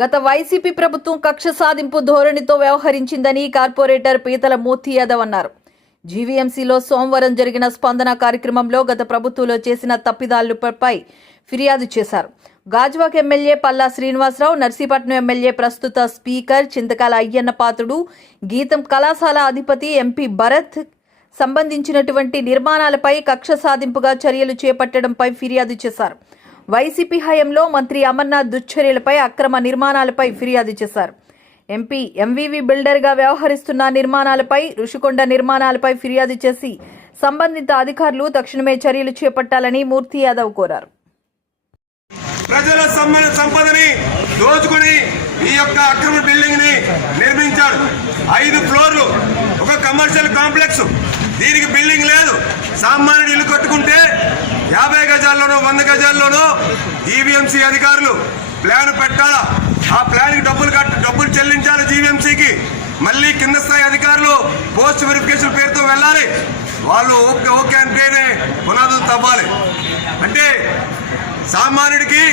గత వైసీపీ ప్రభుత్వం కక్ష సాధింపు ధోరణితో వ్యవహరించిందని కార్పొరేటర్ పీతల మూర్తి యాదవ్ అన్నారు. జీవీఎంసీలో సోమవారం జరిగిన స్పందన కార్యక్రమంలో గత ప్రభుత్వంలో చేసిన తప్పిదాలపై ఫిర్యాదు చేశారు. గాజువాక్ ఎమ్మెల్యే పల్లా శ్రీనివాసరావు నర్సీపట్నం ఎమ్మెల్యే ప్రస్తుత స్పీకర్ చింతకాల అయ్యన్న పాత్రుడు గీతం కళాశాల అధిపతి ఎంపీ భరత్ సంబంధించినటువంటి నిర్మాణాలపై కక్ష సాధింపుగా చర్యలు చేపట్టడంపై ఫిర్యాదు చేశారు. వైసీపీ హయాంలో మంత్రి అమర్నాథ్ దుశ్చర్యలపై అక్రమ నిర్మాణాలపై ఫిర్యాదు చేశారు. ఎంపీ ఎంవీవీ బిల్డర్గా వ్యవహరిస్తున్న నిర్మాణాలపై ఋషికొండ నిర్మాణాలపై ఫిర్యాదు చేసి సంబంధిత అధికారులు తక్షణమే చర్యలు చేపట్టాలని మూర్తి యాదవ్ కోరారు. ప్రజల సంపదని దోచుకుని ఈ యొక్క అక్రమ బిల్డింగ్ని నిర్మించాడు ఐదు ఫ్లోర్లు ఒక కమర్షియల్ కాంప్లెక్స్. దీనికి బిల్డింగ్ లేదు. సామాన్యుడు ఇల్లు కట్టుకుంటే వంద గజాల్లోనూ జీవీఎంసీ అధికారులు ప్లాన్ పెట్టాలా? ఆ ప్లాన్కి డబ్బులు కట్ట డబ్బులు చెల్లించాలి జీవీఎంసీకి. మళ్ళీ కింద స్థాయి అధికారులు పోస్ట్ వెరిఫికేషన్ పేరుతో వెళ్ళాలి. వాళ్ళు ఓకే ఓకే అంటేనే పునాదులు తవ్వాలి. అంటే సామాన్యుడికి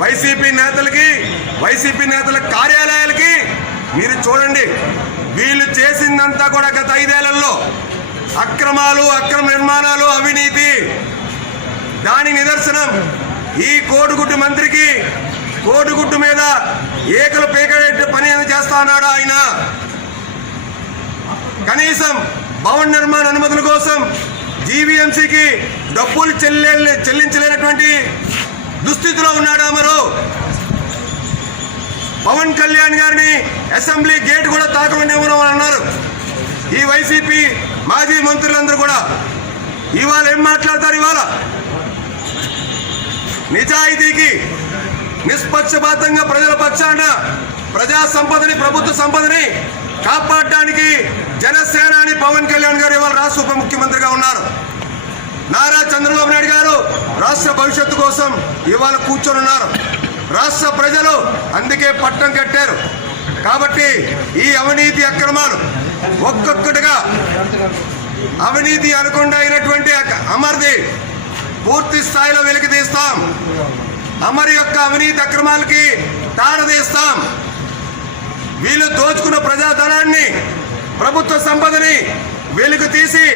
వైసీపీ నేతలకి వైసీపీ నేతల కార్యాలయాలకి మీరు చూడండి వీళ్ళు చేసిందంతా కూడా గత ఐదేళ్ళలో అక్రమాలు అక్రమ నిర్మాణాలు అవినీతి దాని నిదర్శనం ఈ కోడిగుడ్డు మంత్రికి కోడిగుడ్డు మీద ఏకలు పీకడే పని ఏదో చేస్తా అన్నాడు ఆయన? కనీసం భవన నిర్మాణ అనుమతుల కోసం జీవీఎంసీకి డబ్బులు చెల్లె చెల్లించలేనటువంటి దుస్థితిలో ఉన్నాడు అమరు పవన్ కళ్యాణ్ గారిని అసెంబ్లీ గేట్ కూడా తాకమని అన్నారు? ఈ వైసీపీ మాజీ మంత్రులందరూ కూడా ఇవాళ ఏం మాట్లాడతారు ఇవాళ? నిజాయితీకి నిష్పక్షపాతంగా ప్రజల పక్షాన ప్రజా సంపదని ప్రభుత్వ సంపదని కాపాడడానికి జనసేనాని పవన్ కళ్యాణ్ గారు ఇవాళ రాష్ట్ర ఉప ముఖ్యమంత్రిగా ఉన్నారు. నారా చంద్రబాబు నాయుడు గారు రాష్ట్ర భవిష్యత్తు కోసం ఇవాళ కూర్చొని ఉన్నారు రాష్ట్ర ప్రజలు అందుకే పట్టం కట్టారు. కాబట్టి ఈ అవినీతి అక్రమాలు ఒక్కొక్కటిగా అవినీతి అనుకుండా అయినటువంటి అమర్ది పూర్తి స్థాయిలో వెలికి తీస్తాం. అమర్ యొక్క అవినీతి అక్రమాలకి తాడదీస్తాం వీళ్ళు దోచుకున్న ప్రజాధనాన్ని ప్రభుత్వ సంపదని వెలుగు తీసి